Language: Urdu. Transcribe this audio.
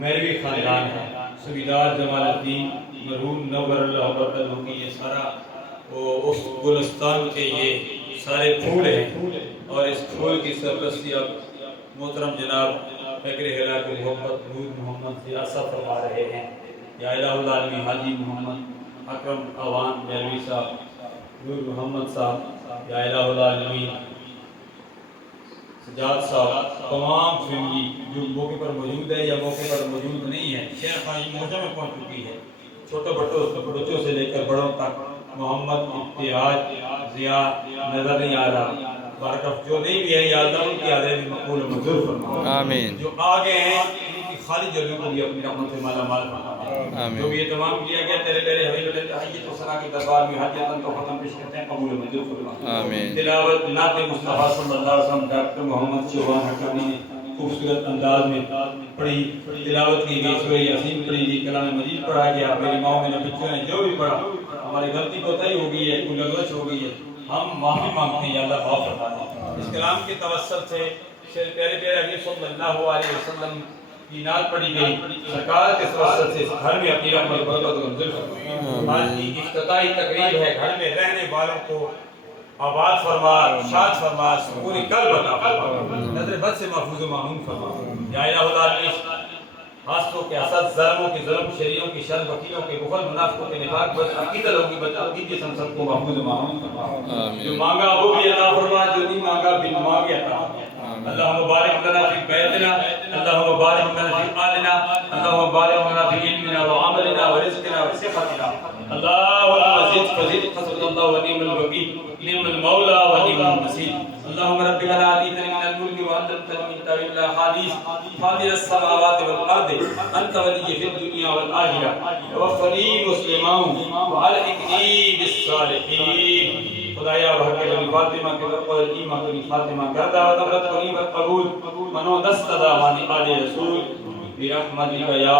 میروی خاندان ہے، سبیدار جمال الدین مرحوم نور اللہ برکتہ کی یہ سارا اس گلستان کے یہ سارے پھول ہیں، اور اس پھول کی سرپرستی اب محترم جناب فکر ہلاک محبت نور محمد ریاست فرما رہے ہیں۔ یا الہ العالمین حاجی محمد اکرم اوان میروی صاحب، نور محمد صاحب، یا الہ العالمین سجاد صاحب، تمام فیملی جو موقع پر موجود ہے یا موقع پر موجود نہیں ہے، شیخ خانجی موجہ میں پہنچ چکی ہے، چھوٹے بچوں سے لے کر بڑوں تک، محمد ابتہاج ضیاء نظر نہیں آ رہا، بارکف جو نہیں بھی ہے یا اللہ ان کی حاضری میں مقبول و منظور فرما، آمین۔ جو آگے ہیں ان کی خالی جلووں کو بھی اپنی رحمت سے مالا مال فرما، جو بھی اہتمام کیا گیا تیرے پیارے حبیب علیہ تحیت و ثنا کے دربار میں حاجتاً تو ختم پیش کرتے ہیں، قبول و منظور فرما۔ آمین۔ تلاوت نعت مصطفیٰ صلی اللہ علیہ وسلم ڈاکٹر محمد شہبان حقانی نے خوبصورت انداز میں پڑھی، تلاوت کی گئی، سورہ یاسین پڑھی گئی، کلام مجید پڑھا گیا، میری ماں میں نے بچوں نے جو بھی پڑھا، ہماری غلطی کوتاہی ہو گئی ہے، کوئی لغزش ہو گئی ہے، ہم معافی مانگتے ہیں، یا اللہ معاف فرما دے۔ اس کلام کے توسط سے پیارے پیارے حبیب صلی اللہ علیہ وسلم کی نعت پڑھی گئی، سرکار کے توسط سے گھر میں اپنی رحمت برکت و منزل فرما۔ آج کی افتتاحی تقریب ہے، گھر میں رہنے والوں کو آباد فرما، شاد فرما، پوری قلب عطا فرما، نظر بد سے محفوظ و معمون فرما۔ یا الہ العالمین حاسدوں کے حسد، ظالموں کے ظلم، شریعوں کے شر، وکیلوں کے بخل، منافقوں کے نفاق، بدعقیدہ لوگوں کی بدعقیدگی سے ہم سب کو محفوظ و معمون فرما۔ جو مانگا وہ بھی عطا فرما، جو نہیں مانگا بن مانگے عطا فرما۔ اللہم بارک لنا فی بیتنا، اللہم بارک لنا فی آلنا، اللہم بارک لنا فی علمنا وعملنا ورزقنا وصحتنا، اللہم زد فزد حسبنا اللہ ونعم الوکیل، نعم المولا ونعم النصیر۔ اللہم رب لنا آتیتنی من الملک وعلمتنی من تأویل الاحادیث فاطر السماوات والارض انت ولی فی الدنیا والآخرہ توفنی مسلما والحقنی بالصالحین۔ خدایا بحق علی فاطمہ کے رب ایمان کنی فاطمہ کا دعوت امرت کنی قبول منو دست دامانی آل رسول برحمتک یا